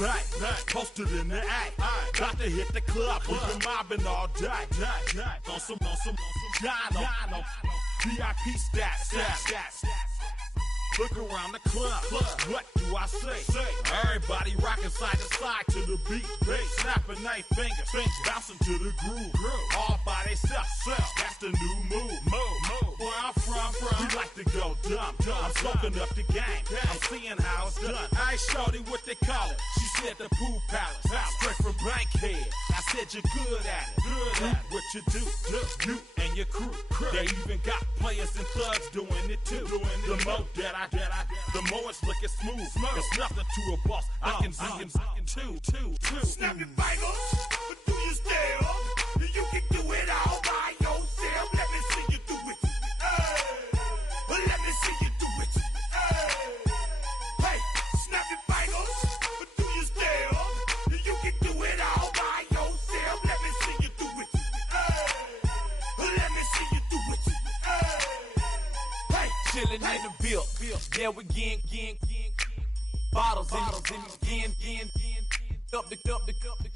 back, posted in the act. Got to hit the club, we've been mobbing all day. On some Dino, VIP stats. Look around the club, what do I say? Everybody rocking side to side to the beat. Snapping their fingers, bouncing to the groove. All by themselves, that's the new move. Where I'm from, we like to go dumb. I'm soaking up the game, I'm seeing how it's done. I ain't shorty what they call it. She said the pool palace, straight from Bankhead. I said you're good at it. What you do, you and your crew. They even got players and thugs doing it too. The more that I the more it's looking smooth. It's nothing to a boss. I can two. Snap your fingers, but do you still? You can do it all by yourself. Let me see you do it. Let me see you do it. Hey, snap your fingers, but do you still? You can do it all by yourself. Let me see you do it. Let me see you do it. Hey, chillin' in the bill. Yeah, we getting bottles in again. Up the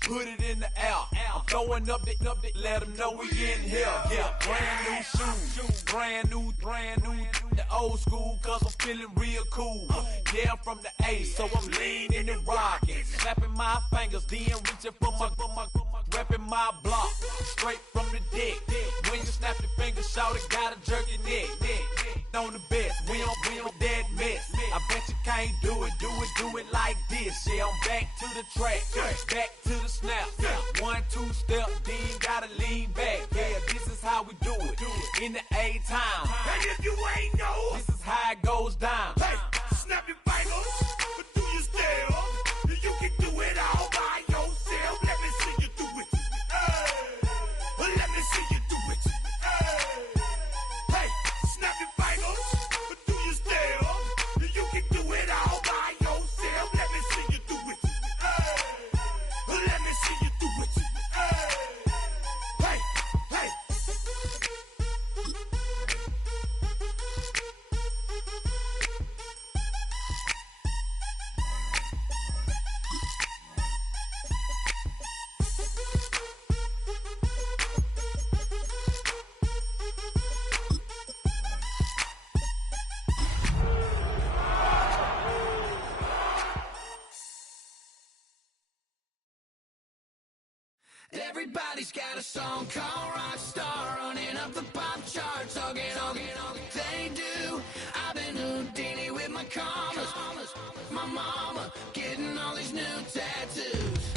put it in the air. I'm throwing up the, let them know we in here. Yeah, brand new shoes, brand new. The old school, cause I'm feeling real cool. Yeah, I'm from the A, so I'm leaning and rocking. Snapping my fingers, then reaching for my repping my block. Straight from the deck. When you snap your fingers, shout it, gotta jerk your neck. On the best, we on that mess. I bet you can't do it like this. Yeah, I'm back to the track, back to the snap. 1, 2 step, then gotta lean back. Yeah, this is how we do it. In the A time. and if you ain't know, This is how it goes down. hey, snap your fingers, but do you still? You can do it all by yourself. Let me see you do it. Let me see you do it. Hey, snap your fingers, but do you still? You can do it all by yourself. Let me see you do it. Let me see you do it. Hey. Everybody's got a song called Rockstar, running up the pop charts, all they do. I've been Houdini with my commas, my mama getting all these new tattoos.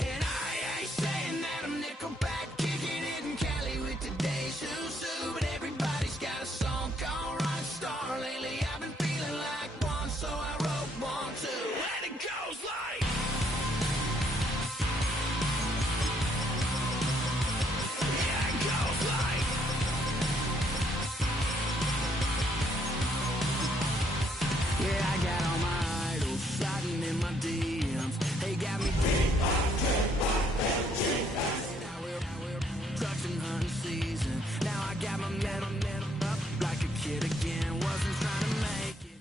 And I ain't saying that I'm Nickelback, kicking it in Cali with today's who's who, but everybody's got a song called Rockstar. Lately I've been feeling like one, so I wrote one too. And it goes like, yeah, I got all my idols sliding in my DMs. They got me big. Trucks and hunting season. Now I got my metal up like a kid again. Wasn't trying to make it.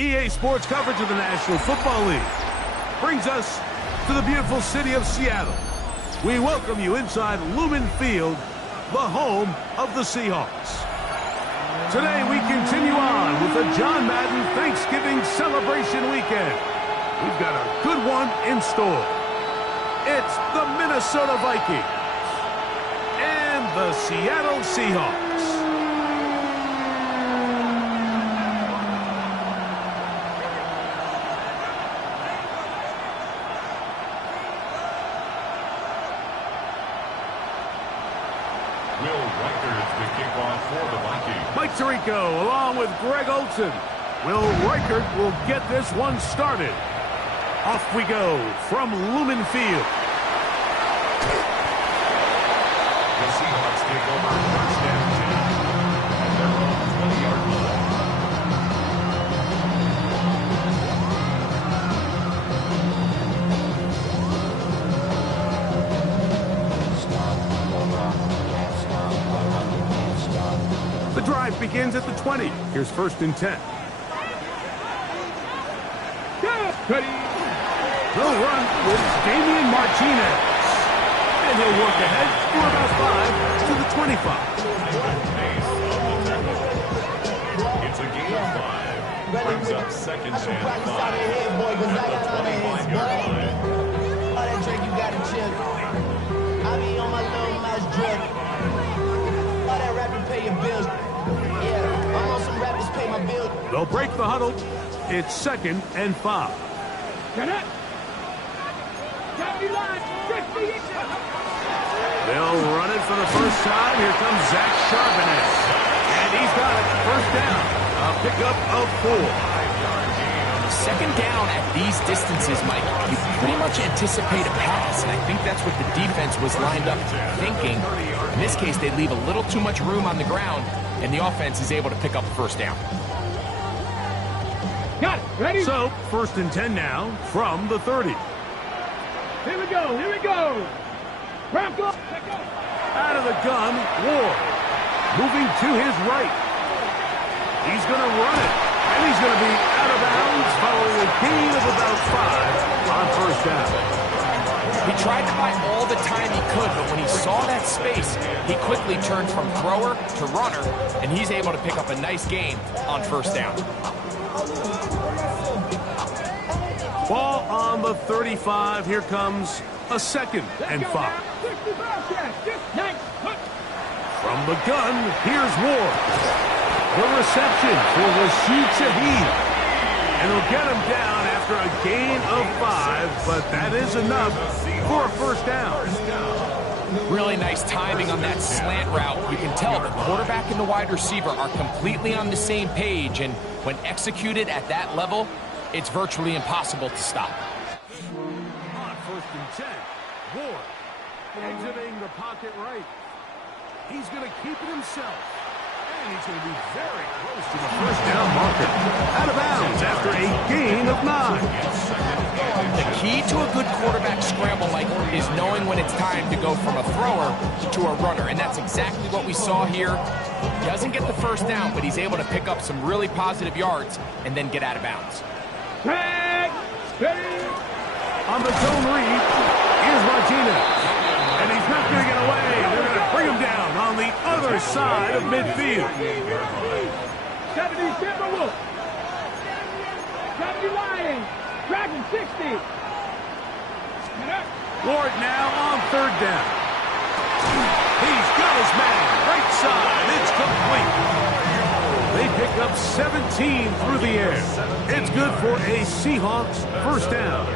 EA Sports coverage of the National Football League brings us to the beautiful city of Seattle. We welcome you inside Lumen Field, the home of the Seahawks. Today we continue on with the John Madden Thanksgiving celebration weekend. We've got a good one in store. It's the Minnesota Vikings and the Seattle Seahawks. Mike Tirico along with Greg Olson. Will Reichert will get this one started. Off we go from Lumen Field. The Seahawks take over first down at their own 20-yard line. The drive begins at the 20. Here's 1st and 10. He'll run with Damian Martinez. And he'll work ahead for about 5 to the 25. It's a gain of 5. Brings up second and 5 at the 25-yard line. All that drink you got to chill. I be on my little mouse drip. All that rapping pay your bills. Yeah, I'm on some rappers pay my bills. They'll break the huddle. It's 2nd and 5. They'll run it for the first time. Here comes Zach Charbonnet. And he's got it. First down. A pickup of 4. Second down at these distances, Mike, you pretty much anticipate a pass, and I think that's what the defense was lined up thinking. In this case, they leave a little too much room on the ground, and the offense is able to pick up a first down. Got it. Ready? So, 1st and 10 now from the 30. Here we go. Here we go. Bronco. Out of the gun, Ward. Moving to his right. He's going to run it. And he's going to be out of bounds following a gain of about 5 on first down. He tried to buy all the time he could, but when he saw that space, he quickly turned from thrower to runner, and he's able to pick up a nice gain on first down. Ball on the 35. Here comes a 2nd and 5. From the gun, here's Ward. The reception for Rashid Shaheed. And he'll get him down after a gain of 5, but that is enough for a first down. Really nice timing on that slant route. You can tell the quarterback and the wide receiver are completely on the same page, and when executed at that level, it's virtually impossible to stop. On 1st and 10, Ward exiting the pocket right. He's going to keep it himself. And he's going to be very close to the first down marker. Out of bounds after a gain of 9. The key to a good quarterback scramble, Mike, is knowing when it's time to go from a thrower to a runner. And that's exactly what we saw here. He doesn't get the first down, but he's able to pick up some really positive yards and then get out of bounds. On the zone read, here's Martinez. And he's not going to get away. They're going to bring him down on the other side of midfield. 70 Timberwolf. 70 Lions. Dragon 60. Ward now on 3rd down. He's got his man. Right side. It's complete. They pick up 17 through the air. It's good for a Seahawks first down.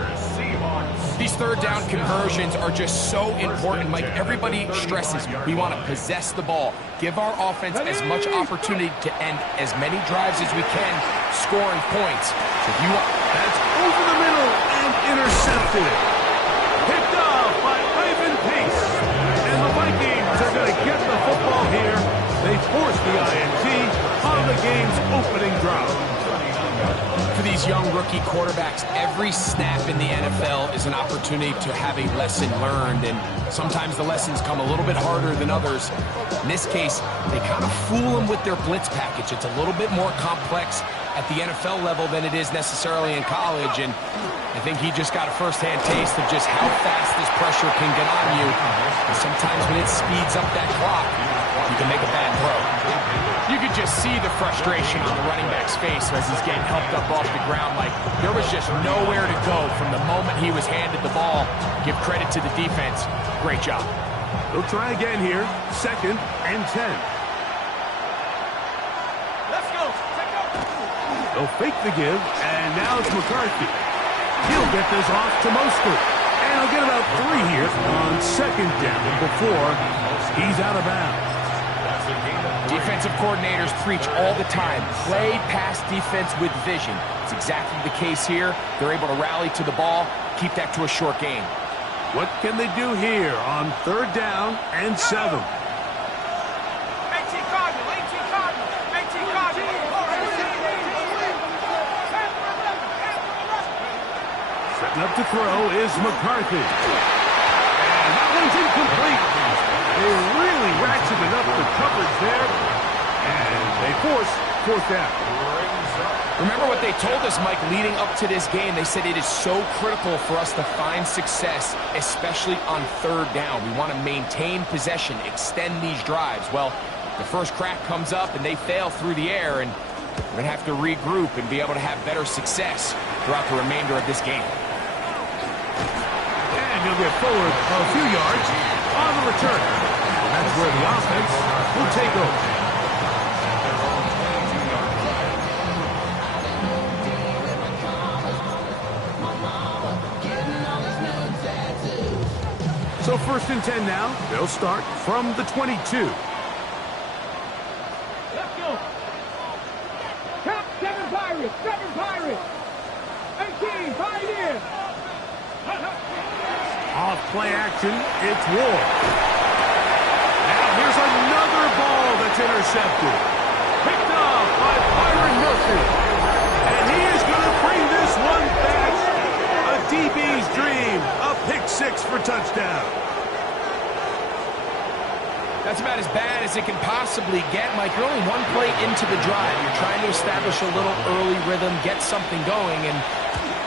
These 3rd down conversions are just so important, Mike. Everybody stresses we want to possess the ball, give our offense as much opportunity to end as many drives as we can, scoring points. So if you want, that's over the middle and intercepted. Picked off by Ivan Pace. And the Vikings are going to get the football here. They force the INT on the game's opening drive. For these young rookie quarterbacks, every snap in the NFL is an opportunity to have a lesson learned, and sometimes the lessons come a little bit harder than others. In this case, they kind of fool them with their blitz package. It's a little bit more complex at the NFL level than it is necessarily in college, and I think he just got a first-hand taste of just how fast this pressure can get on you. And sometimes when it speeds up that clock, you can make a bad throw. You could just see the frustration on the running back's face as he's getting helped up off the ground. Like, there was just nowhere to go from the moment he was handed the ball. Give credit to the defense. Great job. They'll try again here. 2nd and 10. Let's go. They'll fake the give, and now it's McCarthy. He'll get this off to Mostert. And he'll get about 3 here on 2nd down before he's out of bounds. Defensive coordinators preach all the time, play pass defense with vision. It's exactly the case here. They're able to rally to the ball, keep that to a short game. What can they do here on 3rd down and 7? Setting up to throw is McCarthy. And that one's incomplete. They really ratcheted up the coverage there. And they force 4th down. Remember what they told us, Mike, leading up to this game. They said it is so critical for us to find success, especially on third down. We want to maintain possession, extend these drives. Well, the first crack comes up and they fail through the air, and we're going to have to regroup and be able to have better success throughout the remainder of this game. And he'll get forward a few yards on the return. And that's where the offense will take over. So 1st and 10 now. They'll start from the 22. Let's go. Count 7 Pirates. 7 Pirates. 18. 5 in. Off play action. It's Ward. Now here's another ball that's intercepted. Picked off by Byron Murphy. And he is going to bring this one back. A DB's dream. A pick 6 for touchdown. That's about as bad as it can possibly get, Mike. You're only one play into the drive. You're trying to establish a little early rhythm, get something going, and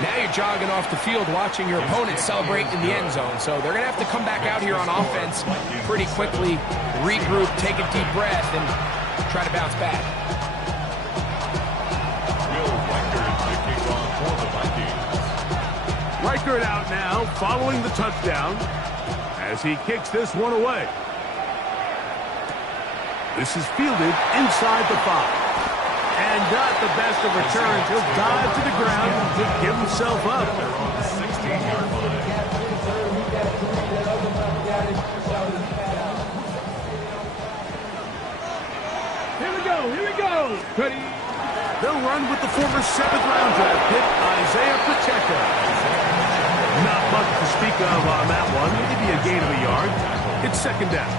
now you're jogging off the field watching your opponent celebrate in the end zone. So they're going to have to come back out here on offense pretty quickly, regroup, take a deep breath, and try to bounce back. Reichert out now, following the touchdown, as he kicks this one away. This is fielded inside the 5. And not the best of returns. He'll dive to the ground to give himself up. 16-yard line. Here we go. Here we go. Ready. They'll run with the former 7th-round draft pick, Isaiah Pacheco. Not much to speak of on that one. Maybe a gain of a yard. It's 2nd down.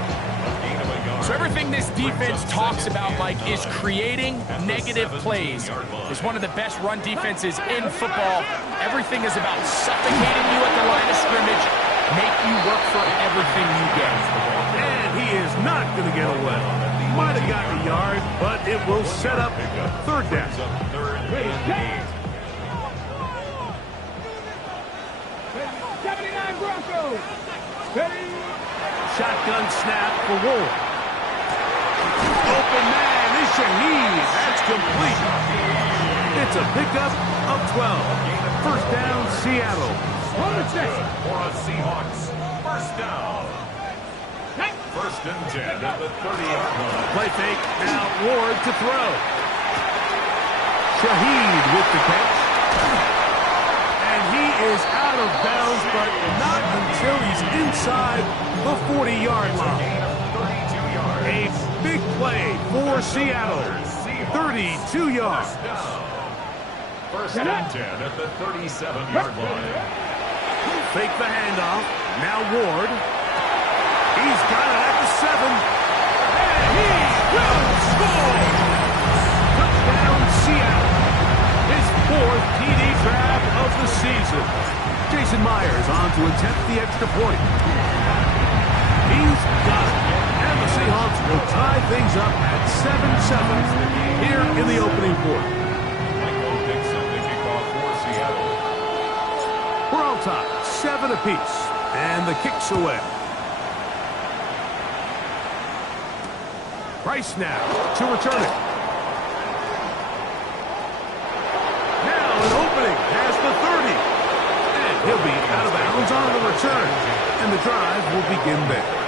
So everything this defense talks about, Mike, is creating negative plays. It's one of the best run defenses in football. Everything is about suffocating you at the line of scrimmage, make you work for everything you get. And he is not going to get away. Might have gotten a yard, but it will set up 3rd down. 79 Broncos. Ready. Shotgun snap for Ward. Open man is Shaheed. That's complete. It's a pickup of 12. 1st down, Seattle. For a Seahawks. 1st down. 1st and 10 at the 30-yard line. Play fake. Now Ward to throw. Shaheed with the catch. And he is out of bounds, but not until he's inside the 40-yard line. A big play for Seattle. 32 yards. 1st and 10 at the 37-yard line. Fake the handoff. Now Ward. He's got it at the 7. And he will score! Touchdown Seattle. His 4th TD trap of the season. Jason Myers on to attempt the extra point. He's got it. And the Seahawks will tie things up at 7-7 here in the opening quarter. We're all tied, 7 apiece, and the kick's away. Price now to return it. Now an opening past the 30. And he'll be out of bounds on the return. And the drive will begin there.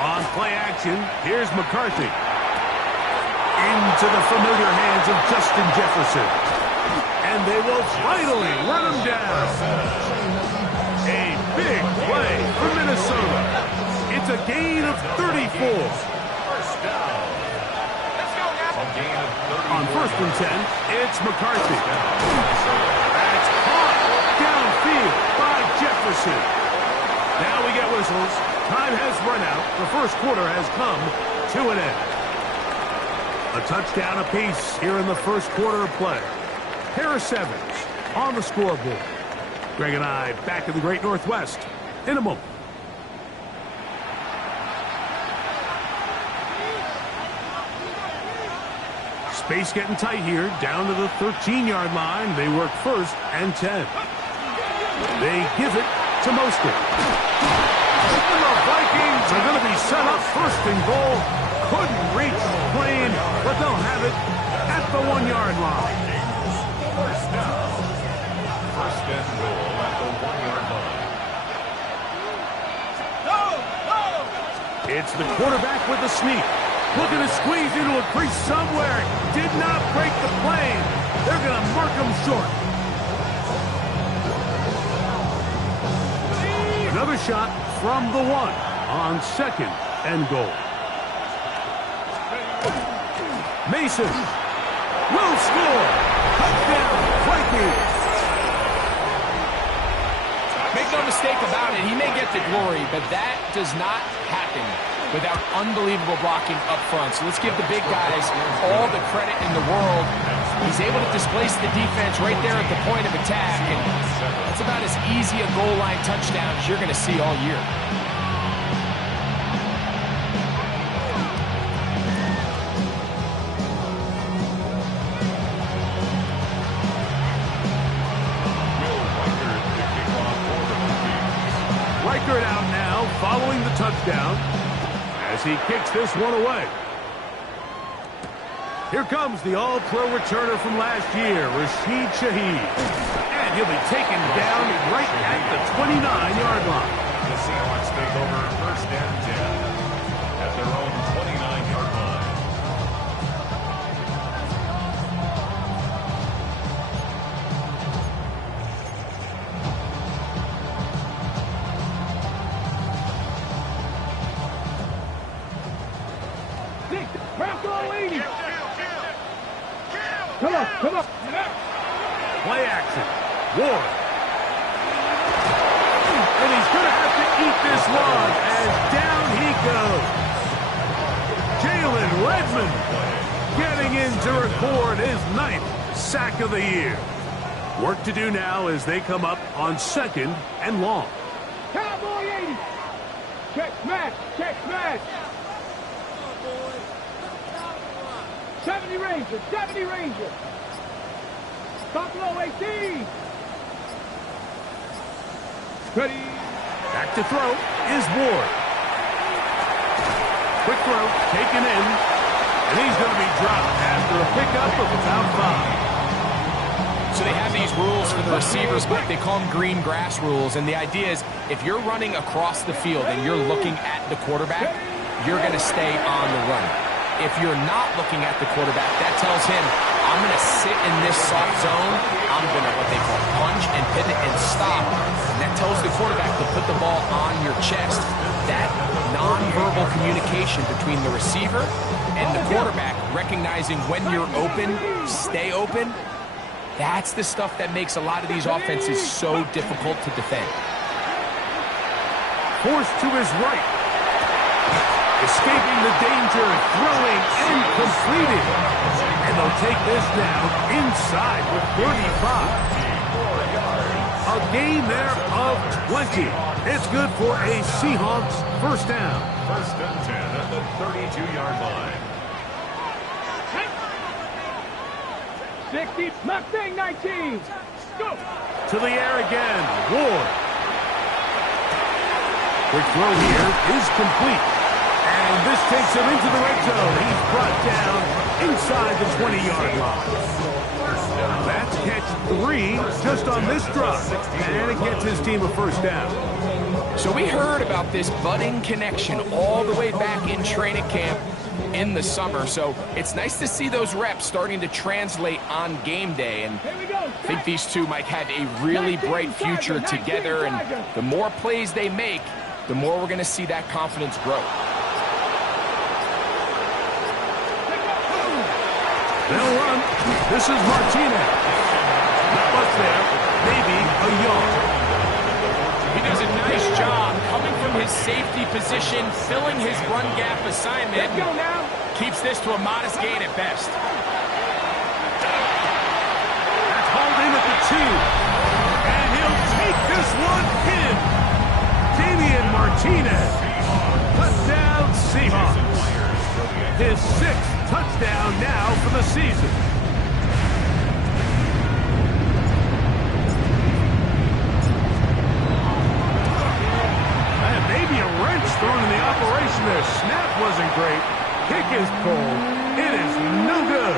On play action, here's McCarthy. Into the familiar hands of Justin Jefferson. And they will finally run him down. A big play for Minnesota. It's a gain of 34. First down. On 1st and 10, it's McCarthy. That's caught downfield by Jefferson. Now we get whistles. Time has run out. The 1st quarter has come to an end. A touchdown apiece here in the 1st quarter of play. Pair of 7s on the scoreboard. Greg and I back in the Great Northwest in a moment. Space getting tight here, down to the 13-yard line. They work 1st and 10. They give it to Mostert. And the Vikings are going to be set up 1st and goal. Couldn't reach the plane, but they'll have it at the 1-yard line. 1st down. 1st and goal at the 1-yard line. It's the quarterback with the sneak. Looking to squeeze into a crease somewhere. Did not break the plane. They're going to mark him short. Another shot from the 1 on 2nd and goal. Mason will score. Touchdown, Vikings. Make no mistake about it, he may get the glory, but that does not happen without unbelievable blocking up front. So let's give the big guys all the credit in the world. He's able to displace the defense right there at the point of attack, and that's about as easy a goal line touchdown as you're going to see all year. Reichert out now, following the touchdown, as he kicks this one away. Here comes the all-pro returner from last year, Rashid Shaheed. And he'll be taken down right at the 29-yard line. The Seahawks take over 1st and 10 at their own 29-yard line. Come on, come on. Play action. Ward. And he's going to have to eat this one as down he goes. Jalen Redmond getting in to record his 9th sack of the year. Work to do now as they come up on 2nd and long. Cowboy 80. Check smash, check smash. 70 Rangers, 70 Rangers. Buffalo 18. Ready. Back to throw is Ward. Quick throw, taken in, and he's going to be dropped after a pickup of about 5. So they have these rules for the receivers, but they call them green grass rules. And the idea is if you're running across the field and you're looking at the quarterback, you're going to stay on the run. If you're not looking at the quarterback, that tells him, I'm going to sit in this soft zone. I'm going to, what they call, punch and pivot and stop. And that tells the quarterback to put the ball on your chest. That nonverbal communication between the receiver and the quarterback, recognizing when you're open, stay open, that's the stuff that makes a lot of these offenses so difficult to defend. Forced to his right. Escaping the danger, throwing, and completing. And they'll take this down inside with 35. A gain there of 20. It's good for a Seahawks 1st down. 1st and 10 at the 32-yard line. 60, Mustang 19. Go. To the air again, Ward. Quick throw here is complete. And this takes him into the red zone. He's brought down inside the 20-yard line. That's catch 3 just on this drive. And it gets his team a 1st down. So we heard about this budding connection all the way back in training camp in the summer. So it's nice to see those reps starting to translate on game day. And I think these two might have a really bright future together. And the more plays they make, the more we're going to see that confidence grow. They'll run. This is Martinez. Not much there. Maybe a yard. He does a nice job coming from his safety position, filling his run gap assignment. Let's go now. Keeps this to a modest gain at best. That's hauled in at the 2. And he'll take this one in. Damian Martinez. Touchdown Seahawks. His 6th touchdown now for the season. And maybe a wrench thrown in the operation there. Snap wasn't great. Kick is pulled. It is no good.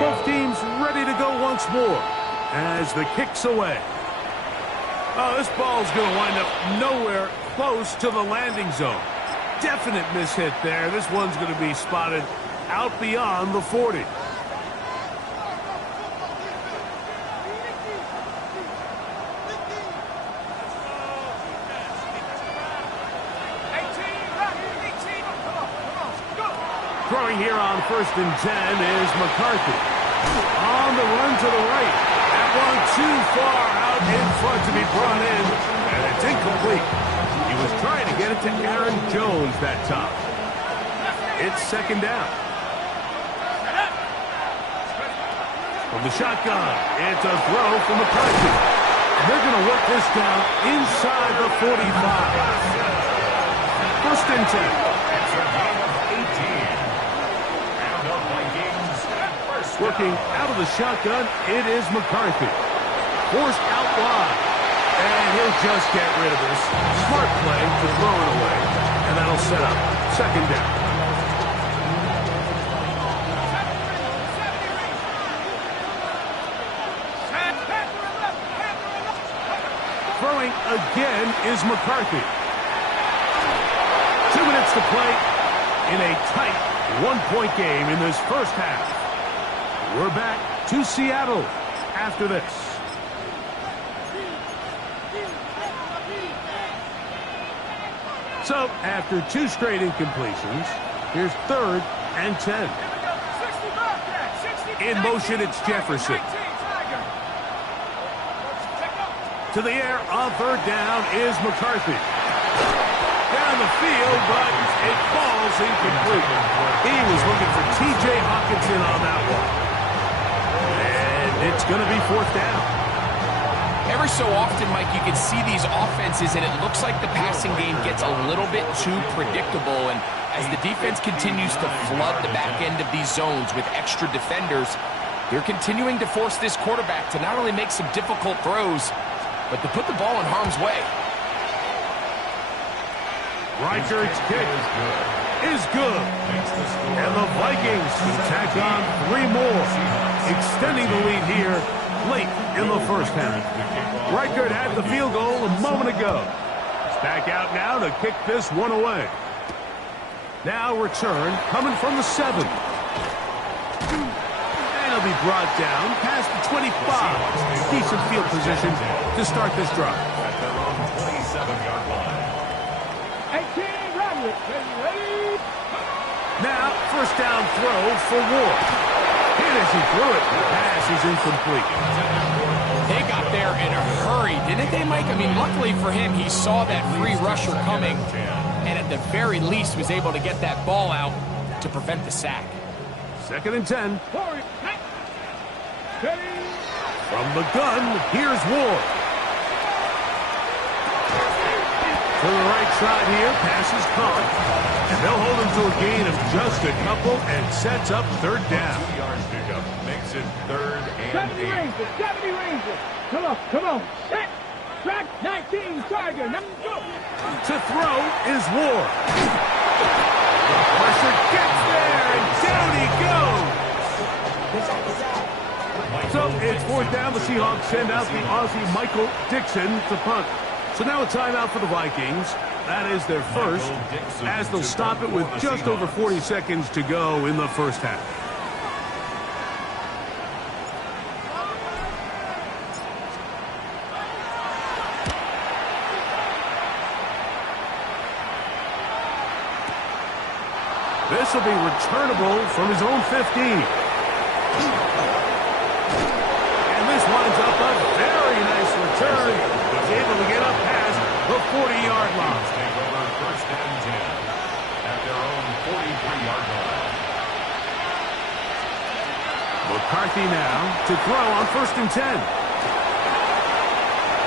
Both teams ready to go once more as the kick's away. Oh, this ball's going to wind up nowhere close to the landing zone. Definite mishit there. This one's going to be spotted out beyond the 40. Throwing here on 1st and 10 is McCarthy. On the run to the right. That one too far out in front to be brought in. And it's incomplete. He was trying to get it to Aaron Jones that time. It's 2nd down. From the shotgun, it's a throw from McCarthy. They're going to work this down inside the 45. 1st and 10. Working out of the shotgun, it is McCarthy. Forced out wide. And he'll just get rid of this. Smart play to throw it away. And that'll set up 2nd down. Throwing again is McCarthy. 2 minutes to play in a tight 1-point game in this first half. We're back to Seattle after this. So, after 2 straight incompletions, here's 3rd and 10. In motion, it's Jefferson. To the air on 3rd down is McCarthy. Down the field, but it falls incomplete. He was looking for T.J. Hawkinson on that one. It's going to be 4th down. Every so often, Mike, you can see these offenses, and it looks like the passing game gets a little bit too predictable. And as the defense continues to flood the back end of these zones with extra defenders, they're continuing to force this quarterback to not only make some difficult throws, but to put the ball in harm's way. Reichert's kick is good. And the Vikings will tack on 3 more, extending the lead here late in the first half. Reichert had the field goal a moment ago. He's back out now to kick this one away. Now return coming from the 7. And he'll be brought down past the 25. Decent field position to start this drive. At their own 27-yard line. 18, Roderick, ready. Now, 1st down throw for Ward. And as he threw it, the pass is incomplete. They got there in a hurry, didn't they, Mike? I mean, luckily for him, he saw that free rusher coming, and at the very least was able to get that ball out to prevent the sack. 2nd and 10. Ready. From the gun, here's Ward. To the right side here, pass is caught. And they'll hold him to a gain of just a couple and sets up 3rd down. 2 yards pickup makes it 3rd and 70 8. Rangers, 70 Rangers. Come on. Set. Track 19, Tiger. Now go. To throw is Ward. The pressure gets there, and down he goes. So it's 4th down. The Seahawks send out the Aussie Michael Dixon to punt. So now a timeout for the Vikings. That is their first, as they'll stop it with just over 40 seconds to go in the first half. This will be returnable from his own 15. And this winds up a very nice return. He's able to get up past the 40-yard line. Take over 1st and 10 at their own 43-yard line. McCarthy now to throw on 1st and 10.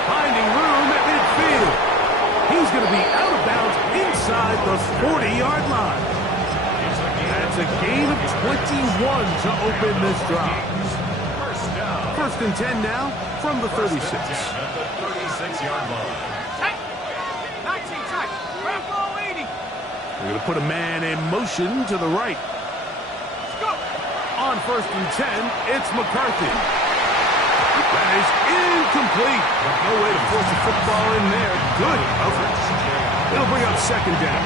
Finding room at midfield. He's going to be out of bounds inside inside the 40-yard line. That's a gain of 21 to open this drive. First and 10 now from the 36. At the 36-yard line. 19 tight. Bravo 80. They're going to put a man in motion to the right. Let's go. On first and 10, it's McCarthy. That is incomplete. No way to force the football in there. Good coverage. It'll bring up second down.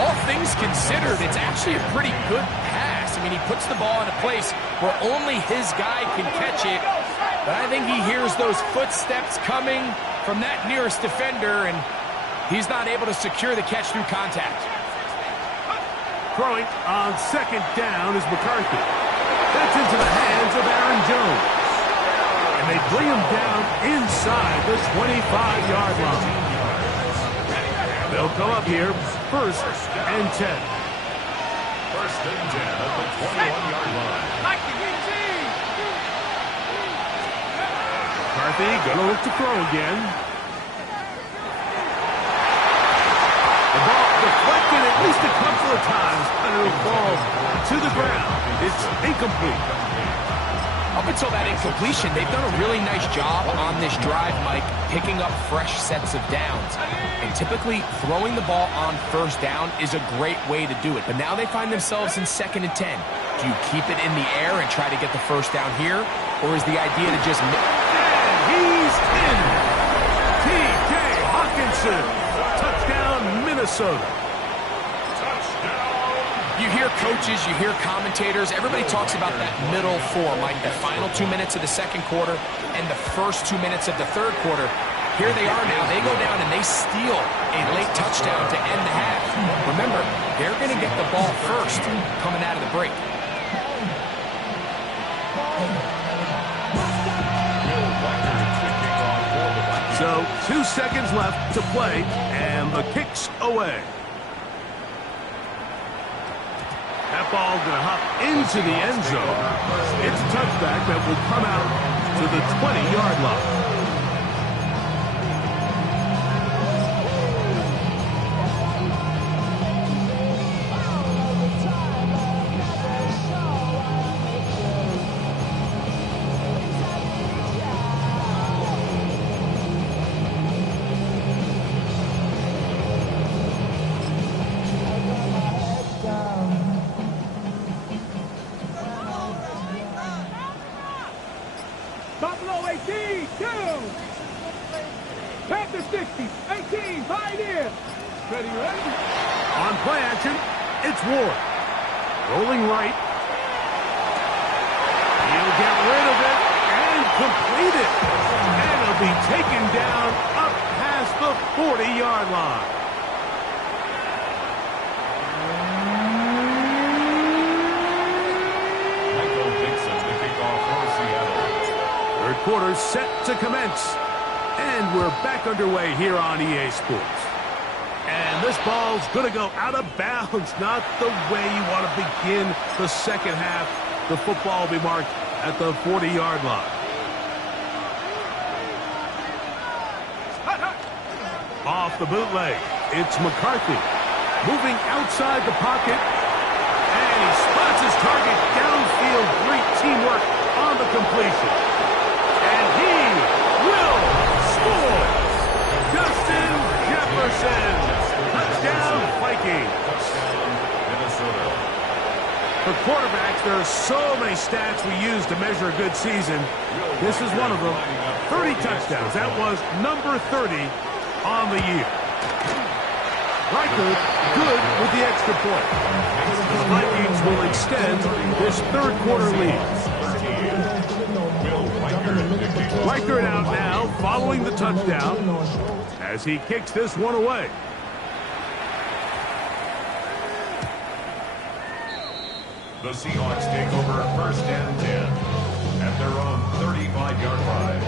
All things considered, it's actually a pretty good pass. I mean, he puts the ball in a place where only his guy can catch it. But I think he hears those footsteps coming from that nearest defender, and he's not able to secure the catch through contact. Throwing on second down is McCarthy. That's into the hands of Aaron Jones. And they bring him down inside the 25-yard line. They'll come up here first and 10. First and 10 at the 21-yard line. McCarthy gonna look to throw again. The ball deflected at least a couple of times, and it'll fall to the ground. It's incomplete. Up until that incompletion, they've done a really nice job on this drive, Mike, picking up fresh sets of downs. And typically, throwing the ball on first down is a great way to do it. But now they find themselves in second and 10. Do you keep it in the air and try to get the first down here? Or is the idea to just... And he's in. T.J. Hawkinson. Touchdown, Minnesota. You hear coaches, you hear commentators, everybody talks about that middle four, Mike, the final 2 minutes of the second quarter and the first 2 minutes of the third quarter. Here they are now. They go down and they steal a late touchdown to end the half. Remember, they're going to get the ball first coming out of the break. So 2 seconds left to play, and the kick's away. That ball's going to hop into the end zone. It's a touchback that will come out to the 20-yard line. Buffalo 18, 2. Panther 60, 18, Pioneer. Ready. On play action, it's Ward. Rolling right. He'll get rid of it and complete it. And it'll be taken down up past the 40-yard line. Third quarter set to commence. And we're back underway here on EA Sports. And this ball's going to go out of bounds. Not the way you want to begin the second half. The football will be marked at the 40-yard line. Off the bootleg, it's McCarthy. Moving outside the pocket. And he spots his target downfield. Great teamwork on the completion. And he will score. Justin Jefferson. Touchdown, Vikings. For quarterbacks, there are so many stats we use to measure a good season. This is one of them. 30 touchdowns. That was number 30 on the year. Reichert good with the extra point. The Vikings will extend this third quarter lead. Reichert out now following the touchdown as he kicks this one away. The Seahawks take over first and 10 at their own 35-yard line.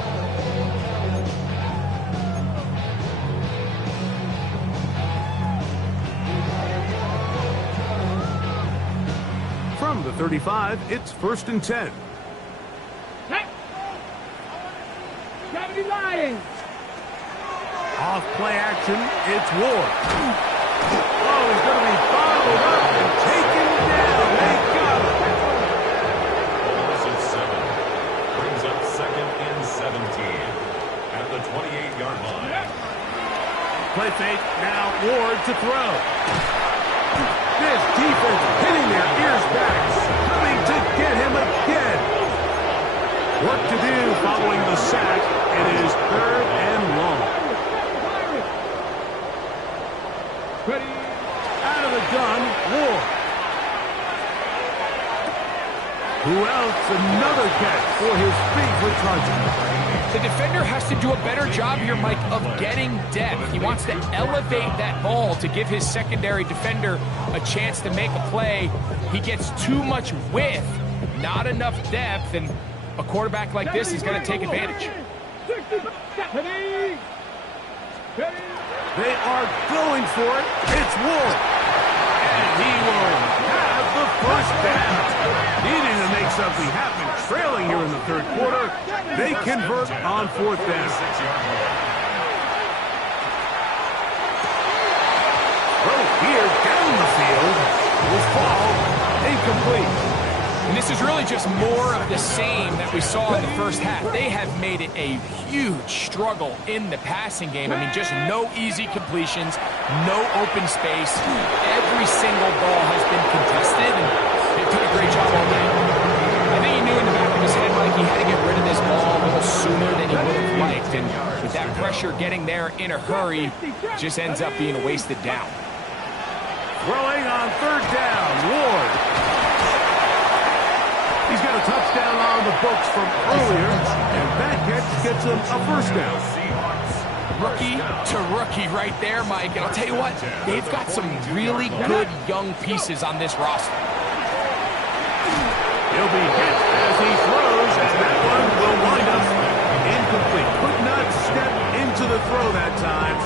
From the 35, it's first and 10. Hey. 70 Lions. Off play action, it's Ward. Oh, he's going to be bottled up and taken down. They got him. Balls at 7. Brings up 2nd and 17 at the 28-yard line. Play fake. Now Ward to throw. This defense hitting their ears back. Coming to get him again. Work to do following the sack. It is 3rd and long. Ready. Out of the gun, Ward. Who else? Another catch for his favorite target. The defender has to do a better job here, Mike, of getting depth. He wants to elevate that ball to give his secondary defender a chance to make a play. He gets too much width, not enough depth, and a quarterback like this is going to take advantage. They are going for it. It's Ward. And he will have the first down. Needing to make something happen. Trailing here in the 3rd quarter. They convert on 4th down. Throw here down the field. Will fall. Incomplete. And this is really just more of the same that we saw in the first half. They have made it a huge struggle in the passing game. I mean, just no easy completions, no open space. Every single ball has been contested, and they've done a great job all day. I think he knew in the back of his head, Mike, he had to get rid of this ball a little sooner than he would have liked. And with that pressure getting there in a hurry, just ends up being a wasted down. Throwing on 3rd down, Ward. He's got a touchdown on the books from earlier, and that catch gets him a first down. Rookie to rookie right there, Mike. And I'll tell you what, they've got some really good young pieces on this roster. He'll be hit as he throws, and that one will wind up incomplete. Could not step into the throw that time.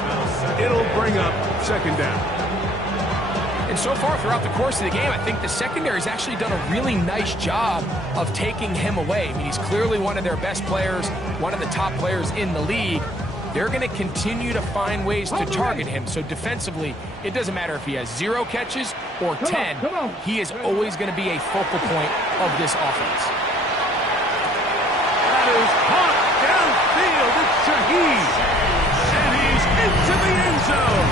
It'll bring up 2nd down. And so far throughout the course of the game, I think the secondary's actually done a really nice job of taking him away. I mean, he's clearly one of their best players, one of the top players in the league. They're going to continue to find ways to target him. So defensively, it doesn't matter if he has 0 catches or 10. He is always going to be a focal point of this offense. That is hot downfield. It's Shaheed. And he's into the end zone.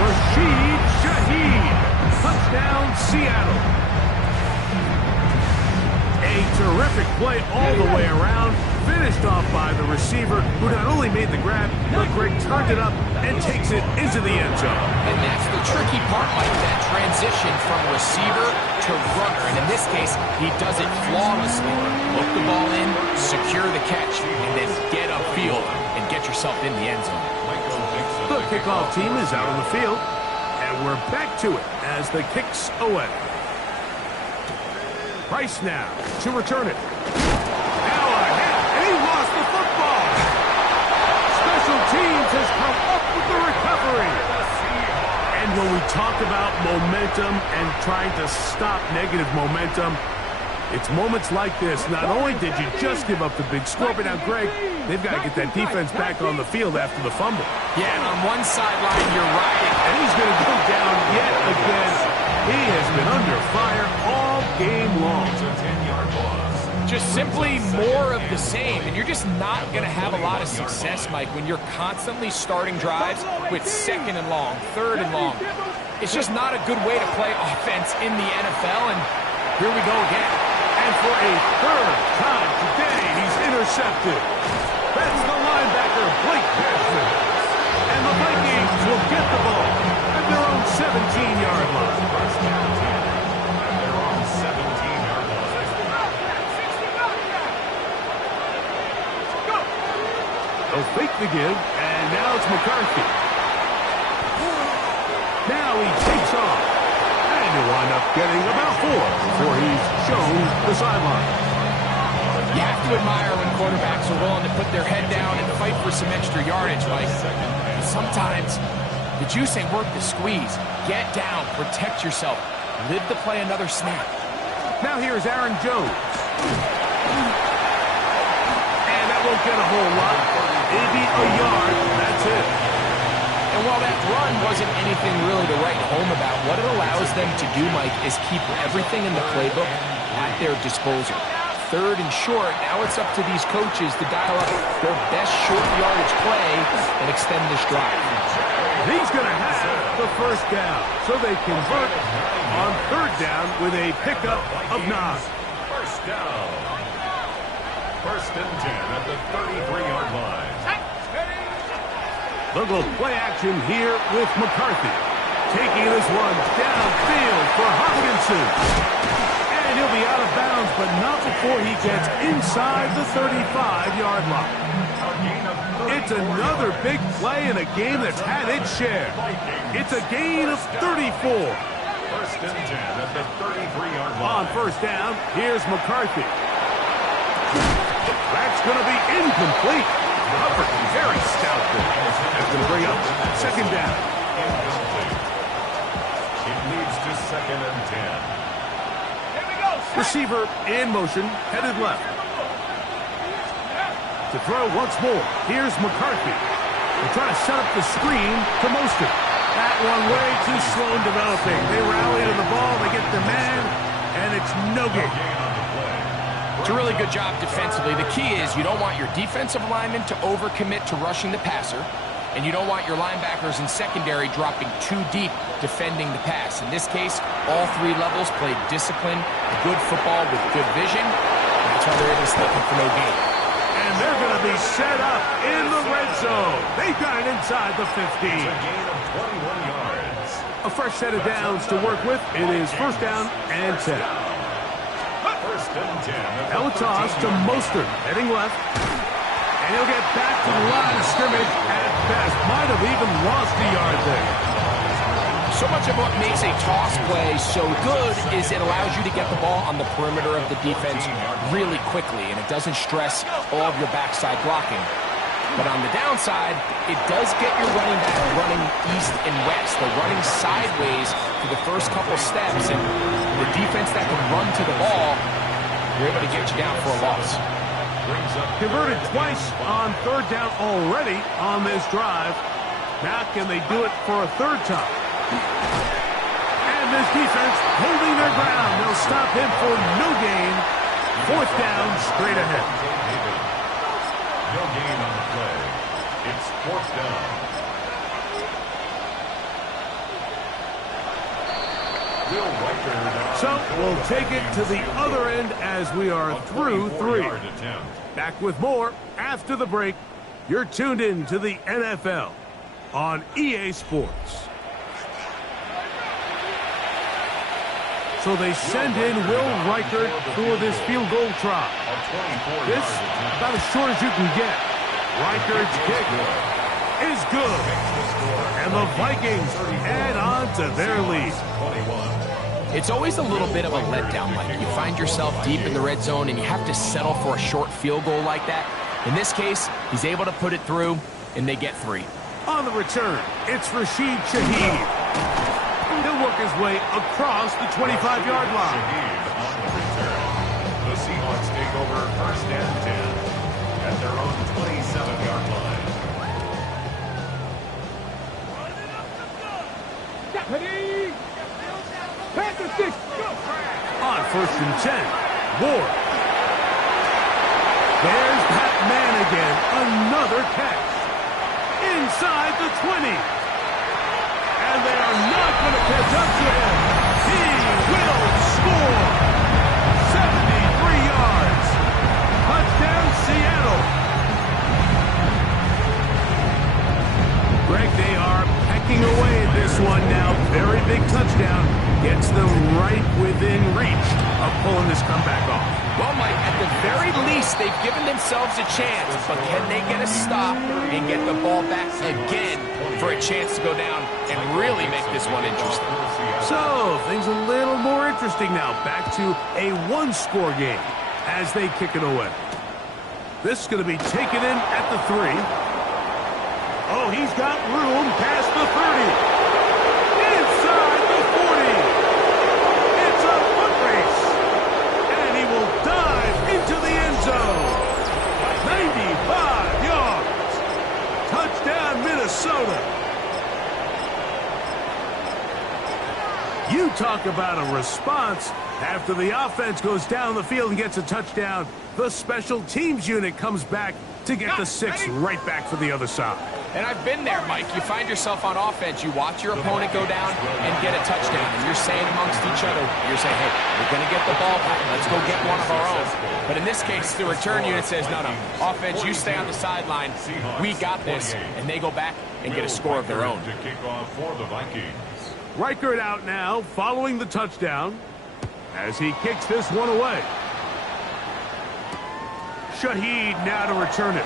Rashid Shaheed. Touchdown, Seattle. A terrific play all the way around. Finished off by the receiver, who not only made the grab, but Greg turned it up and takes it into the end zone. And that's the tricky part, Mike, that transition from receiver to runner. And in this case, he does it flawlessly. Look the ball in, secure the catch, and then get upfield and get yourself in the end zone. The kickoff team is out on the field, and we're back to it as the kick's away. Price now to return it. Now ahead, and he lost the football. Special teams has come up with the recovery. And when we talk about momentum and trying to stop negative momentum, it's moments like this. Not only did you just give up the big score, but now, Greg, they've got to get that defense back on the field after the fumble. Yeah, and on one sideline, you're riding. And he's going to go down yet again. He has been under fire all game long. Just simply more of the same, and you're just not going to have a lot of success, Mike, when you're constantly starting drives with 2nd and long, 3rd and long. It's just not a good way to play offense in the NFL, and here we go again. And for a 3rd time today, he's intercepted. That's the linebacker, Blake Cashman. And the Vikings will get the ball at their own 17-yard line. They'll fake the give, and now it's McCarthy. Now he takes off, and he'll wind up getting about 4 before he's shown the sideline. You have to admire when quarterbacks are willing to put their head down and fight for some extra yardage, Mike. Sometimes the juice ain't worth the squeeze. Get down, protect yourself, live to play another snap. Now here's Aaron Jones. And that won't get a whole lot. Maybe a yard, that's it. And while that run run wasn't anything really to write home about. What it allows them to do, Mike, is keep everything in the playbook at their disposal. Third and short, now it's up to these coaches to dial up their best short yardage play and extend this drive. He's going to have the first down, so they convert on third down with a pickup of 9. First down. First and 10 at the 33-yard line. They'll go play action here with McCarthy. Taking this one downfield for Hopkinson. And he'll be out of bounds, but not before he gets inside the 35-yard line. It's another big play in a game that's had its share. It's a gain of 34. First and 10 at the 33-yard line. On first down, here's McCarthy. That's going to be incomplete. Hubbard, very stout there. That's going to bring up second down. Incomplete. It leads to second and 10. Receiver in motion, headed left. To throw once more, here's McCarthy. They try to set up the screen to Mostert. That one way too slow in developing. They rally to the ball, they get the man, and it's no gain. It's a really good job defensively. The key is you don't want your defensive linemen to overcommit to rushing the passer, and you don't want your linebackers in secondary dropping too deep defending the pass. In this case, all three levels played disciplined, good football with good vision. That's why they're able to slip in for no gain. And they're going to be set up in the red zone. They've got it inside the 15. It's a gain of 21 yards. A fresh set of downs to work with. It is first down and 10. First and 10. Now a toss to Mostert, heading left. And he'll get back to the line of scrimmage at best. Might have even lost a yard there. So much of what makes a toss play so good is it allows you to get the ball on the perimeter of the defense really quickly, and it doesn't stress all of your backside blocking. But on the downside, it does get your running back running east and west. They're running sideways for the first couple steps, and the defense that can run to the ball, you're able to get you down for a loss. Converted twice on third down already on this drive. Now can they do it for a third time? And this defense holding their ground. They'll stop him for no gain. Fourth down, straight ahead. No gain on the play. It's fourth down. So we'll take it to the other end as we are through 3. Back with more after the break. You're tuned in to the NFL on EA Sports. So they send in Will Reichert for this field goal try. This, about as short as you can get. Reichert's kick is good. And the Vikings add on to their lead. It's always a little bit of a letdown, Mike. You find yourself deep in the red zone and you have to settle for a short field goal like that. In this case, he's able to put it through, and they get 3. On the return, it's Rashid Shaheed. He'll work his way across the 25-yard line. On the return, the Seahawks take over first and 10 at their own 27-yard line. Deputy! Panther 6, go! On first and 10, Ward. There's Pat Man again, another catch. Inside the 20. And they are not going to catch up to him. He will score. 73 yards. Touchdown, Seattle. Greg, they are pecking away at this one now. Very big touchdown. Gets them right within reach of pulling this comeback off. Well, Mike, at the very least, they've given themselves a chance, but can they get a stop and get the ball back again for a chance to go down and really make this one interesting? So, things a little more interesting now. Back to a one-score game as they kick it away. This is going to be taken in at the 3. Oh, he's got room past the 30. Inside the 40. It's a foot race. And he will dive into the end zone. 95 yards. Touchdown, Minnesota. talk about a response. After the offense goes down the field and gets a touchdown, the special teams unit comes back to get the 6 right back for the other side. And I've been there, Mike. You find yourself on offense, you watch your opponent go down and get a touchdown, and you're saying amongst each other, you're saying, hey, we're going to get the ball back. Let's go get one of our own. But in this case, the return unit says, no, offense, you stay on the sideline. We got this. And they go back and get a score of their own. To kick off for the Vikings. Reichert out now, following the touchdown, as he kicks this one away. Shaheed now to return it.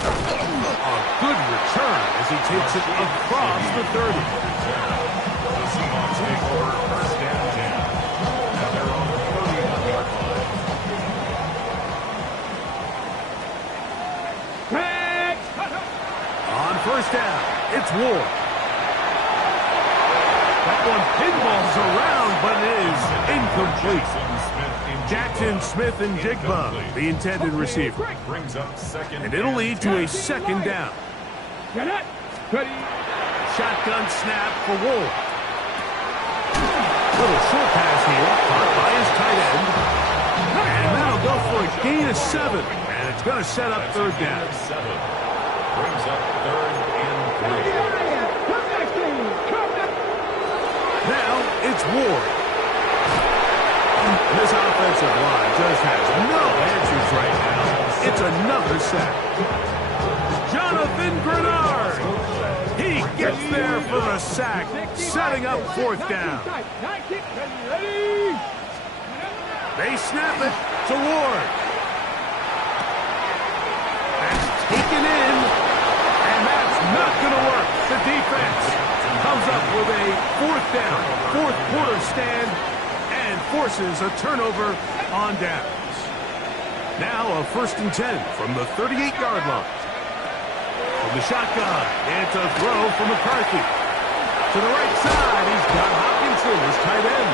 A good return as he takes it across the 30. The Seahawks take over first down 10 at their own 31-yard line. On first down, it's Ward. That one pinballs around, but it is incomplete. Jackson Smith and Jigba, the intended receiver. Brings up second. And it'll lead to a second down. Shotgun snap for Ward. Little short pass here, caught by his tight end. And that'll go for a gain of 7. And it's going to set up third down. 7. Brings up third and 3. Now it's Ward. This offensive line just has no answers right now. It's another sack. Jonathan Grenard. He gets there for the sack, setting up fourth down. They snap it to Ward. That's taken in, and that's not going to work. The defense comes up with a fourth down, fourth quarter stand, and forces a turnover on downs. Now a 1st and 10 from the 38-yard line. From the shotgun, it's a throw from McCarthy. To the right side, he's got Hopkinson, his tight end.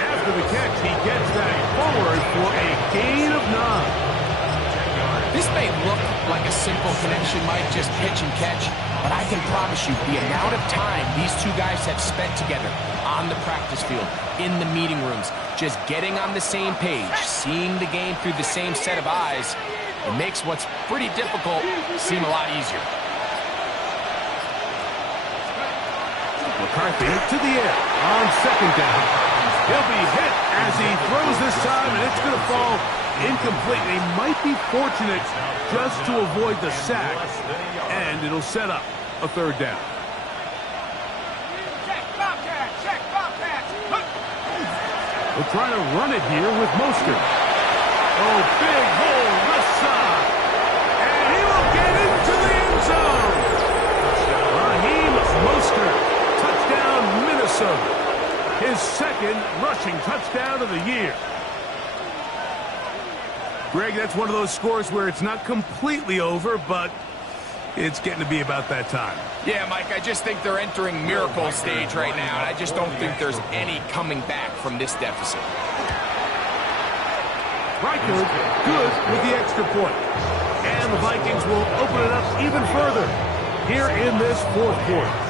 After the catch, he gets that forward for a gain of 9. This may look like a simple connection, Mike, just pitch and catch, but I can promise you the amount of time these two guys have spent together on the practice field, in the meeting rooms, just getting on the same page, seeing the game through the same set of eyes, it makes what's pretty difficult seem a lot easier. McCarthy to the air on second down. He'll be hit as he throws this time, and it's going to fall incomplete. They might be fortunate just to avoid the sack, and it'll set up a third down. We're trying to run it here with Mostert. Oh, big hole left side. And he will get into the end zone. Raheem Mostert, touchdown Minnesota. His second rushing touchdown of the year. Greg, that's one of those scores where it's not completely over, but it's getting to be about that time. Yeah, Mike, I just think they're entering miracle stage right now, and I just don't think there's any coming back from this deficit. Reichert good with the extra point. And the Vikings will open it up even further here in this fourth quarter.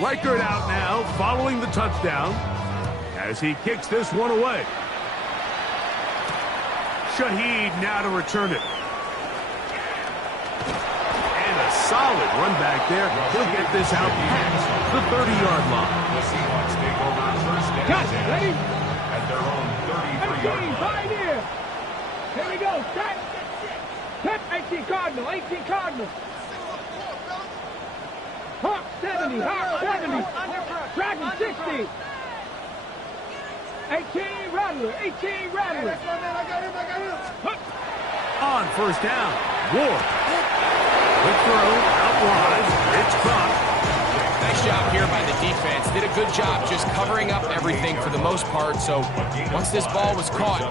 Reichert out now, following the touchdown, as he kicks this one away. Shaheed now to return it. And a solid run back there. He'll get this out past the 30-yard line. The Seahawks take over first down 10 ready? at their own 33-yard line. Right here. Here we go. Set. 18 Cardinal. 18 Cardinal. Hawk 70, Hawk 70, Dragon 60, 18 Rattler, 18 Rattler. On first down, Ward. Quick throw, out wide, it's caught. Nice job here by the defense. Did a good job just covering up everything for the most part. So once this ball was caught,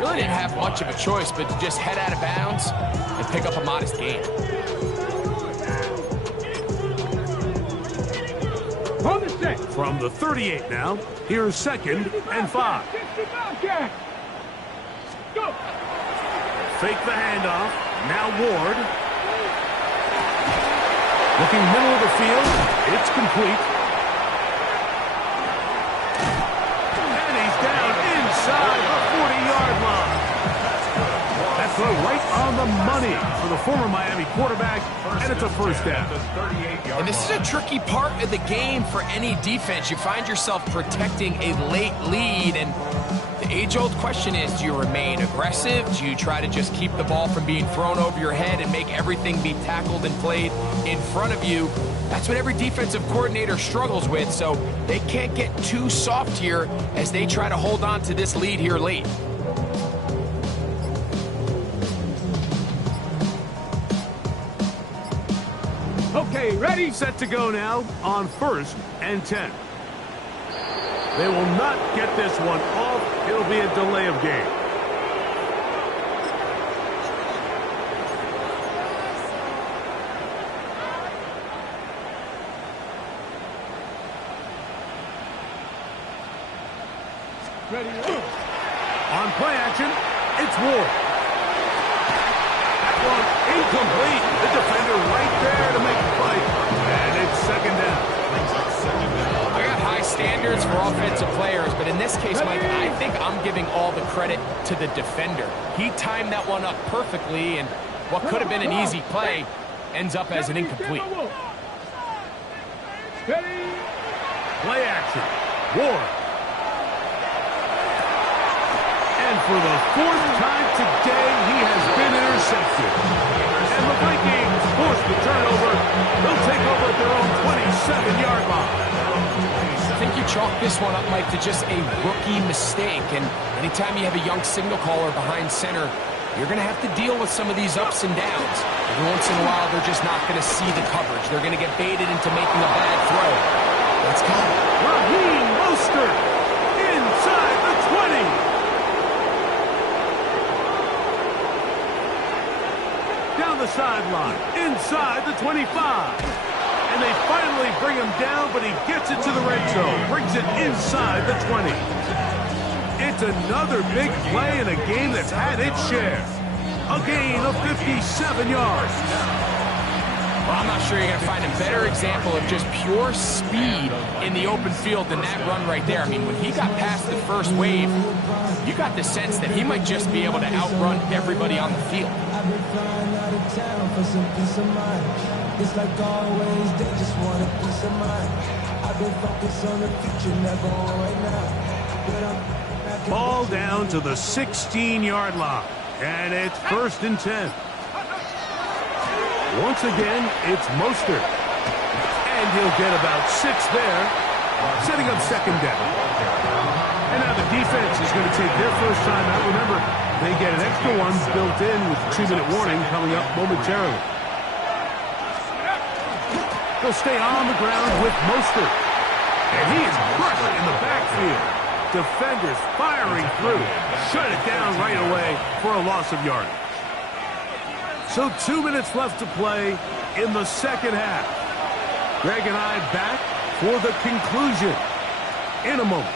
really didn't have much of a choice but to just head out of bounds and pick up a modest gain. From the 38 now, here's 2nd and 5. Go. Fake the handoff. Now Ward. Looking middle of the field. It's complete. And he's down inside the 40-yard line. That's throw right on the money for the former Miami quarterback, and it's a first down. And this is a tricky part of the game for any defense. You find yourself protecting a late lead, and the age-old question is, do you remain aggressive? Do you try to just keep the ball from being thrown over your head and make everything be tackled and played in front of you? That's what every defensive coordinator struggles with, so they can't get too soft here as they try to hold on to this lead here late. Okay, ready, set to go now on 1st and 10. They will not get this one off. It'll be a delay of game. Ready. On play action, it's Ward. That one incomplete. The defender right there to make the play. And it's 2nd down. I got high standards for offensive players, but in this case, Mike, I think I'm giving all the credit to the defender. He timed that one up perfectly, and what could have been an easy play ends up as an incomplete. Play action. Ward. And for the 4th time today, he has been intercepted. And the Vikings force the turnover. They'll take over at their own 27-yard line. I think you chalk this one up, Mike, to just a rookie mistake. And anytime you have a young signal caller behind center, you're going to have to deal with some of these ups and downs. Every once in a while, they're just not going to see the coverage. They're going to get baited into making a bad throw. That's coming. Raheem Mostert inside the 20. Down the sideline, inside the 25. And they finally bring him down, but he gets it to the red zone. Brings it inside the 20. It's another big play in a game that's had its share. A gain of 57 yards. Well, I'm not sure you're going to find a better example of just pure speed in the open field than that run right there. I mean, when he got past the first wave, you got the sense that he might just be able to outrun everybody on the field. I've been flying out of town for some peace of mind. It's like always, they just want a piece of mind. I've been focused on the future, never on right now. Ball down to the 16-yard line. And it's 1st and 10. Once again, it's Mostert. And he'll get about 6 there, setting up 2nd down. And now the defense is going to take their first time out. Remember, they get an extra one built in with the 2-minute warning coming up momentarily. They'll stay on the ground with Mostert. And he is crushed in the backfield. Defenders firing through. Shut it down right away for a loss of yardage. So 2 minutes left to play in the 2nd half. Greg and I back for the conclusion in a moment.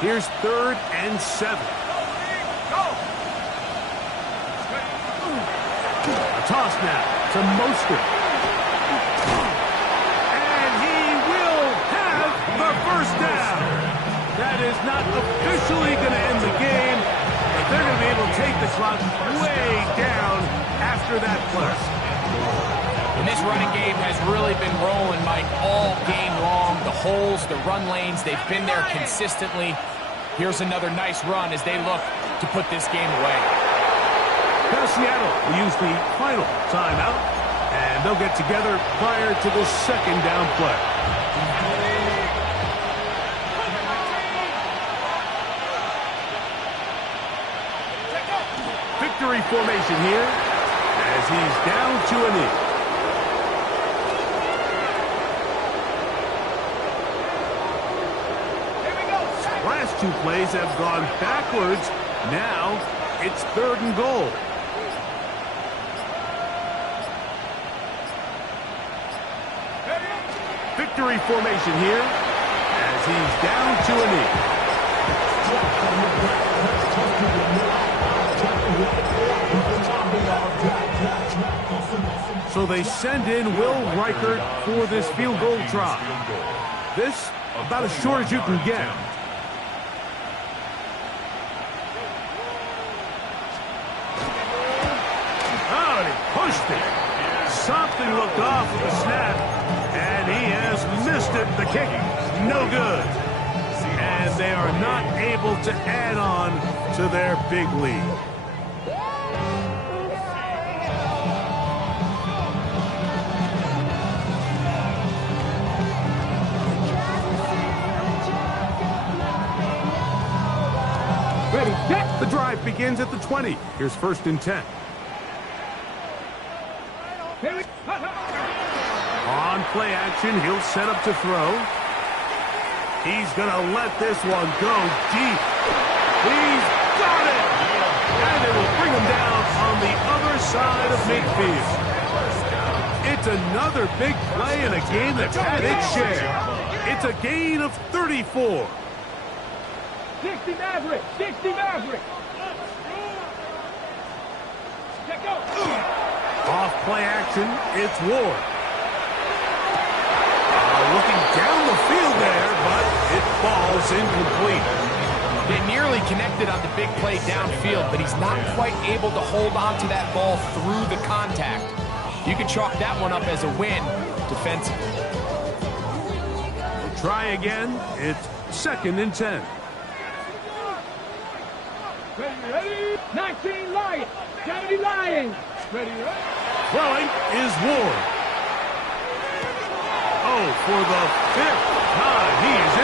Here's 3rd and 7. A toss now to Mostert. And he will have the first down. That is not officially going to end the game, but they're going to be able to take the clock way down after that play. And this running game has really been rolling, Mike, all game long. The holes, the run lanes, they've been there consistently. Here's another nice run as they look to put this game away. Now Seattle will use the final timeout, and they'll get together prior to the 2nd down play. Victory formation here as he's down to a knee. Last two plays have gone backwards. Now it's 3rd and goal. Victory formation here as he's down to a knee. So they send in Will Reichert for this field goal try. This about as short as you can get. Oh, and he pushed it. Something looked off with the snap, and he has missed it. The kick, no good. And they are not able to add on to their big lead. Ready, set. The drive begins at the 20. Here's 1st and 10. On play action, he'll set up to throw. He's going to let this one go deep. He's got it! And it will bring him down on the other side of midfield. It's another big play in a game that's had its share. It's a gain of 34. 60 Maverick! 60 Maverick! Check out! Off play action, it's Ward. Looking down the field there, but it falls incomplete. They nearly connected on the big play downfield, but he's not quite able to hold on to that ball through the contact. You can chalk that one up as a win defensively. We'll try again. It's 2nd and 10. Ready, 19 Lions! 70 Lions! Ready, Throwing is Ward. Oh, for the 5th time, he is